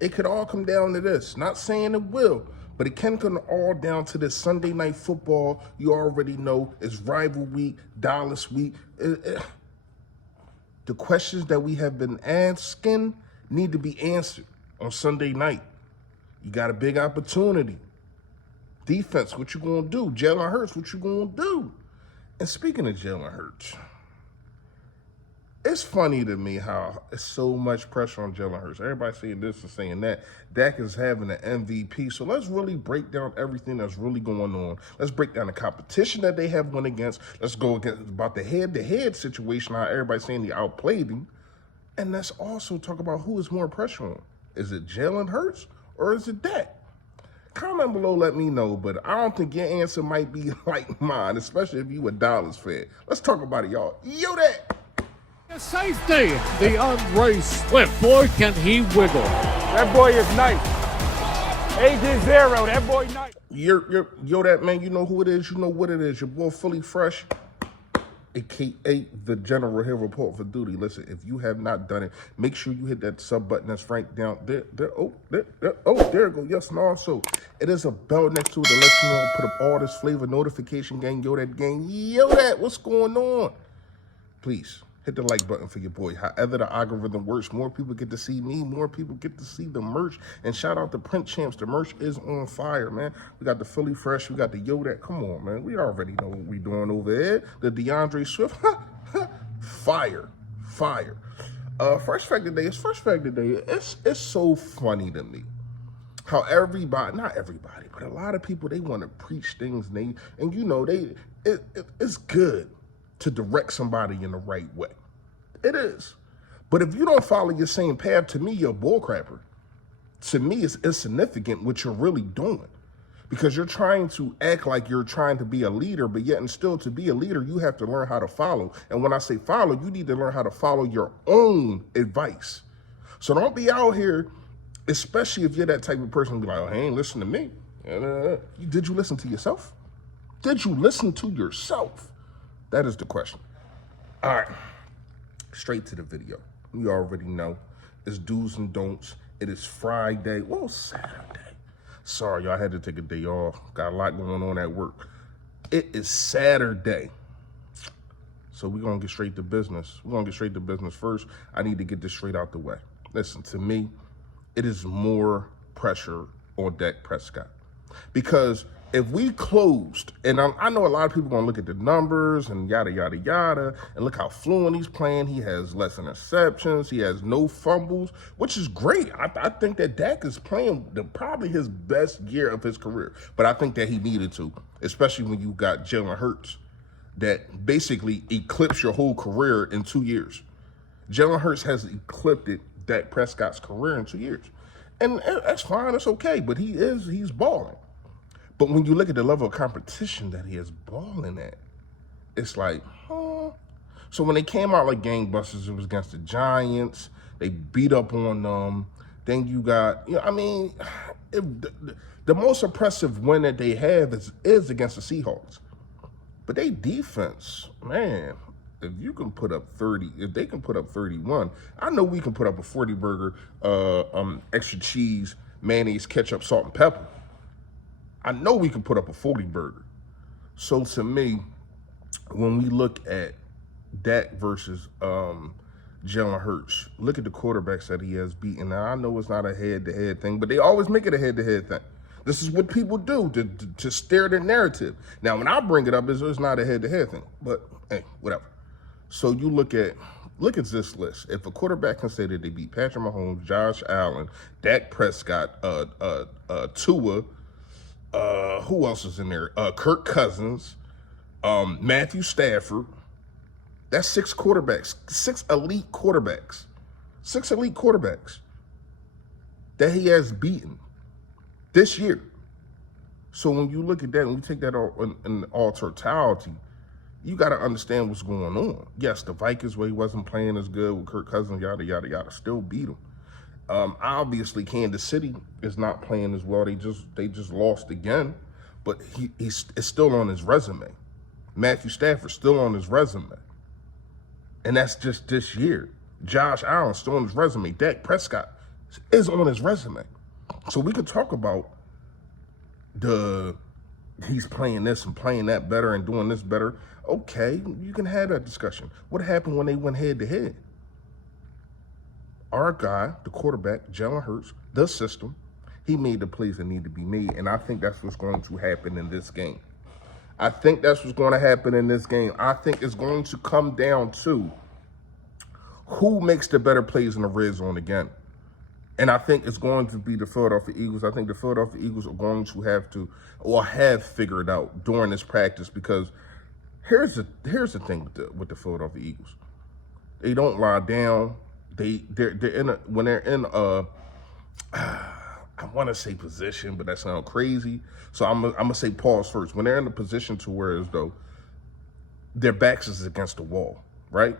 It could all come down to this. Not saying it will, but it can come all down to this Sunday night football. You already know it's rival week, Dallas week. The questions that we have been asking need to be answered on Sunday night. You got a big opportunity. Defense, what you gonna do? Jalen Hurts, what you gonna do? And speaking of Jalen Hurts, it's funny to me how it's so much pressure on Jalen Hurts. Everybody saying this and saying that. Dak is having an MVP. So let's really break down everything that's really going on. Let's break down the competition that they have won against. Let's go against about the head-to-head situation, how everybody's saying they outplayed him. And let's also talk about who is more pressure on. Is it Jalen Hurts or is it Dak? Comment below, let me know, but I don't think your answer might be like mine, especially if you a Dallas fan. Let's talk about it, y'all. Yo, Dak! Safety, the unraced Swift. Boy, can he wiggle. That boy is nice. Agent Zero, that boy nice. Yo, that man, you know who it is, you know what it is. Your boy Fully Fresh, aka the General here report for duty. Listen, if you have not done it, make sure you hit that sub button that's right down there. There it go. Yes, and also, it is a bell next to it to let you know, put up all this flavor notification gang. Yo, that gang. Yo, that, what's going on? Please. Hit the like button for your boy. However the algorithm works, more people get to see me, more people get to see the merch. And shout out to Print Champs. The merch is on fire, man. We got the Philly Fresh. We got the Yoda. Come on, man. We already know what we doing over there. The DeAndre Swift. Fire. Fresh Fact today. It's Fresh Fact today. It's so funny to me how everybody, not everybody, but a lot of people, they want to preach things. And you know, it's good to direct somebody in the right way. It is. But if you don't follow your same path, to me, you're a bullcrapper. To me, it's insignificant what you're really doing. Because you're trying to act like you're trying to be a leader, but yet and still to be a leader, you have to learn how to follow. And when I say follow, you need to learn how to follow your own advice. So don't be out here, especially if you're that type of person, be like, oh, hey, ain't listen to me. Did you listen to yourself? Did you listen to yourself? That is the question. All right, straight to the video. We already know it's do's and don'ts. It is Friday, well, Saturday. Sorry, y'all, I had to take a day off. Got a lot going on at work. It is Saturday. So we're gonna get straight to business. We're gonna get straight to business first. I need to get this straight out the way. Listen, to me, it is more pressure on Dak Prescott. Because if we closed, and I know a lot of people going to look at the numbers and yada, yada, yada, and look how fluent he's playing. He has less interceptions. He has no fumbles, which is great. I think that Dak is playing probably his best year of his career. But I think that he needed to, especially when you got Jalen Hurts that basically eclipsed your whole career in 2 years. Jalen Hurts has eclipsed Dak Prescott's career in 2 years. And that's fine. That's okay. But he's balling. But when you look at the level of competition that he is balling at, it's like, huh? So when they came out like gangbusters, it was against the Giants. They beat up on them. Then you got, I mean, the most impressive win that they have is against the Seahawks. But they defense, man, if you can put up 30, if they can put up 31, I know we can put up a 40 burger, extra cheese, mayonnaise, ketchup, salt, and pepper. I know we can put up a 40 burger. So to me, when we look at Dak versus Jalen Hurts, look at the quarterbacks that he has beaten. Now, I know it's not a head-to-head thing, but they always make it a head-to-head thing. This is what people do to steer the narrative. Now, when I bring it up, it's not a head-to-head thing, but hey, whatever. So you look at this list. If a quarterback can say that they beat Patrick Mahomes, Josh Allen, Dak Prescott, Tua, who else is in there? Kirk Cousins, Matthew Stafford. That's 6 quarterbacks, 6 elite quarterbacks that he has beaten this year. So when you look at that and we take that all in all totality, you got to understand what's going on. Yes, the Vikings, where he wasn't playing as good with Kirk Cousins, yada, yada, yada, still beat him. Obviously, Kansas City is not playing as well. They just lost again, but it's still on his resume. Matthew Stafford still on his resume, and that's just this year. Josh Allen still on his resume. Dak Prescott is on his resume. So we could talk about he's playing this and playing that better and doing this better. Okay, you can have that discussion. What happened when they went head to head? Our guy, the quarterback, Jalen Hurts, the system, he made the plays that need to be made, and I think that's what's going to happen in this game. I think that's what's going to happen in this game. I think it's going to come down to who makes the better plays in the red zone again. And I think it's going to be the Philadelphia Eagles. I think the Philadelphia Eagles are going to have to, or have figured out during this practice, because here's the thing with the Philadelphia Eagles. They don't lie down. When they're in I want to say position, but that sounds crazy. So I'm gonna say pause first. When they're in a position to where as though their backs is against the wall, right?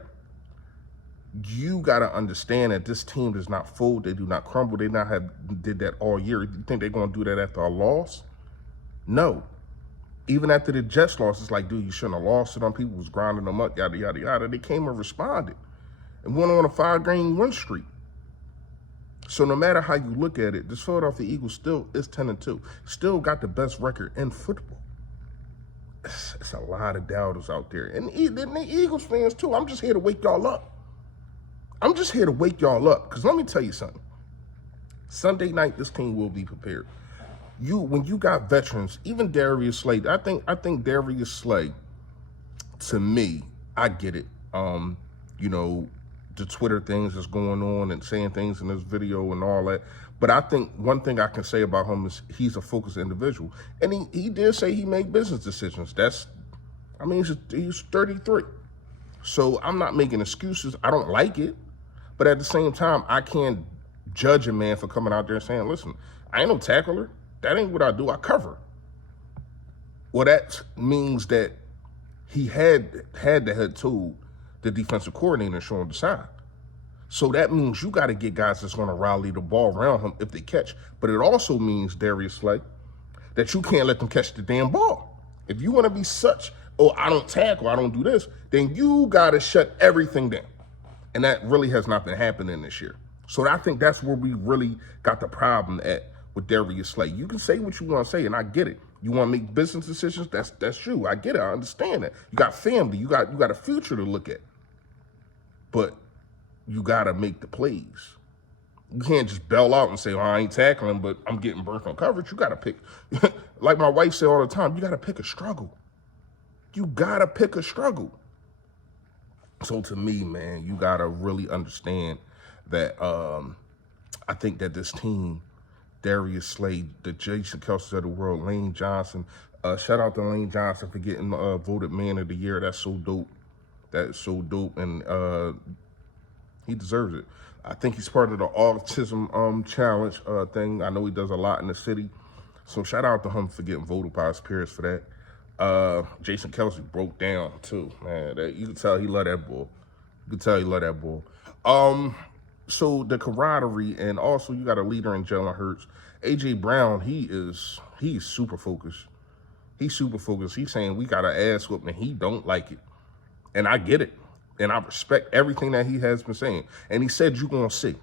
You got to understand that this team does not fold. They do not crumble. They did that all year. You think they're going to do that after a loss? No. Even after the Jets loss, it's like, dude, you shouldn't have lost it on. People was grinding them up, yada, yada, yada. They came and responded and went on a 5-game win streak. So no matter how you look at it, this Philadelphia Eagles still is 10-2. Still got the best record in football. It's a lot of doubters out there. And the Eagles fans, too. I'm just here to wake y'all up. Because let me tell you something. Sunday night, this team will be prepared. When you got veterans, even Darius Slay, I think Darius Slay, to me, I get it. The Twitter things that's going on and saying things in this video and all that. But I think one thing I can say about him is he's a focused individual. And he did say he made business decisions. He's 33. So I'm not making excuses. I don't like it. But at the same time, I can't judge a man for coming out there and saying, listen, I ain't no tackler. That ain't what I do. I cover. Well, that means that he had to have told the defensive coordinator and show him the side. So that means you got to get guys that's going to rally the ball around him if they catch. But it also means, Darius Slay, that you can't let them catch the damn ball. If you want to be such, I don't tackle, I don't do this, then you got to shut everything down. And that really has not been happening this year. So I think that's where we really got the problem at with Darius Slay. You can say what you want to say, and I get it. You want to make business decisions? That's true. I get it. I understand that. You got family. You got a future to look at. But you got to make the plays. You can't just bail out and say, I ain't tackling, but I'm getting burnt on coverage. You got to pick. Like my wife said all the time, you got to pick a struggle. So to me, man, you got to really understand that I think that this team, Darius Slay, the Jason Kelce's of the world, Lane Johnson, shout out to Lane Johnson for getting voted Man of the Year. That's so dope. That is so dope, and he deserves it. I think he's part of the autism challenge thing. I know he does a lot in the city. So shout out to him for getting voted by his peers for that. Jason Kelce broke down too, man. You can tell he love that ball. So the camaraderie, and also you got a leader in Jalen Hurts. AJ Brown, he's super focused. He's saying we got an ass whooping, and he don't like it. And I get it. And I respect everything that he has been saying. And he said, you're going to see.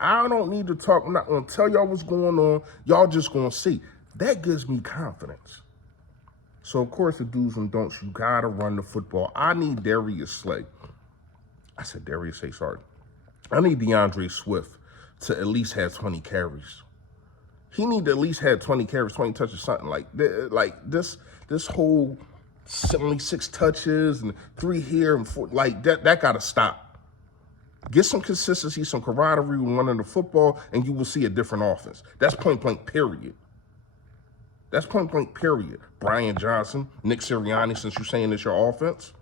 I don't need to talk. I'm not going to tell y'all what's going on. Y'all just going to see. That gives me confidence. So, of course, the do's and don'ts, you got to run the football. I need Darius Slay. I said Darius Slay, sorry. I need DeAndre Swift to at least have 20 carries. He need to at least have 20 carries, 20 touches, something like this whole only 6 touches and 3 here and 4, like that got to stop. Get some consistency, some camaraderie when running the football, and you will see a different offense. That's point blank, period. Brian Johnson, Nick Sirianni, since you're saying it's your offense,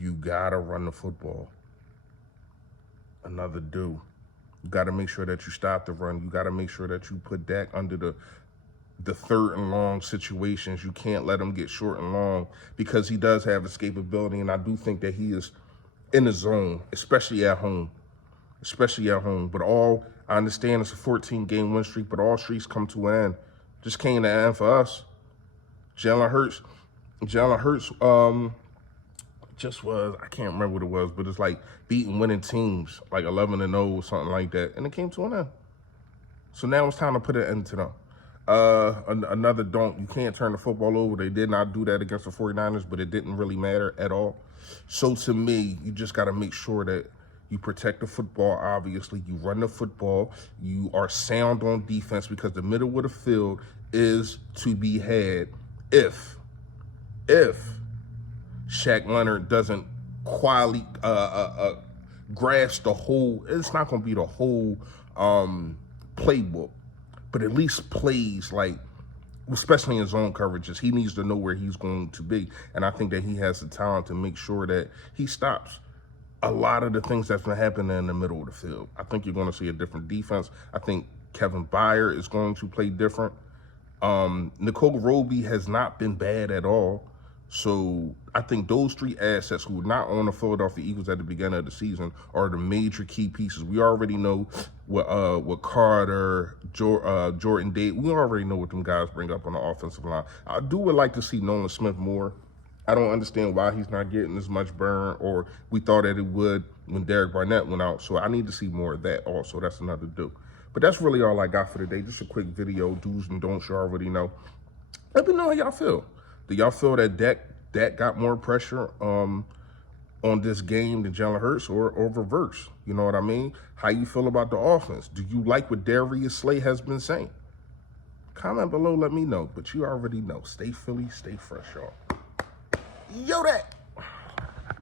you got to run the football. Another do. You got to make sure that you stop the run. You got to make sure that you put Dak under the third and long situations. You can't let him get short and long because he does have escapability, and I do think that he is in the zone, especially at home. But I understand it's a 14-game win streak, but all streaks come to an end. Just came to an end for us. Jalen Hurts, just was, I can't remember what it was, but it's like beating winning teams, like 11-0 or something like that, and it came to an end. So now it's time to put an end to them. Another don't, you can't turn the football over. They did not do that against the 49ers, but it didn't really matter at all. So to me, you just got to make sure that you protect the football, obviously. You run the football. You are sound on defense, because the middle of the field is to be had if Shaq Leonard doesn't quality grasp the whole, it's not going to be the whole playbook, but at least plays, like, especially in zone coverages, he needs to know where he's going to be. And I think that he has the talent to make sure that he stops a lot of the things that's been happening in the middle of the field. I think you're going to see a different defense. I think Kevin Byard is going to play different. Nicole Roby has not been bad at all. So I think those three assets who were not on the Philadelphia Eagles at the beginning of the season are the major key pieces. We already know what Carter, Jordan Dade, we already know what them guys bring up on the offensive line. I would like to see Nolan Smith more. I don't understand why he's not getting as much burn, or we thought that it would when Derek Barnett went out. So I need to see more of that also. That's another do. But that's really all I got for today. Just a quick video, do's and don'ts you already know. Let me know how y'all feel. Do y'all feel that Dak got more pressure on this game than Jalen Hurts, or reverse? You know what I mean? How you feel about the offense? Do you like what Darius Slay has been saying? Comment below, let me know. But you already know. Stay Philly, stay fresh, y'all. Yo, that.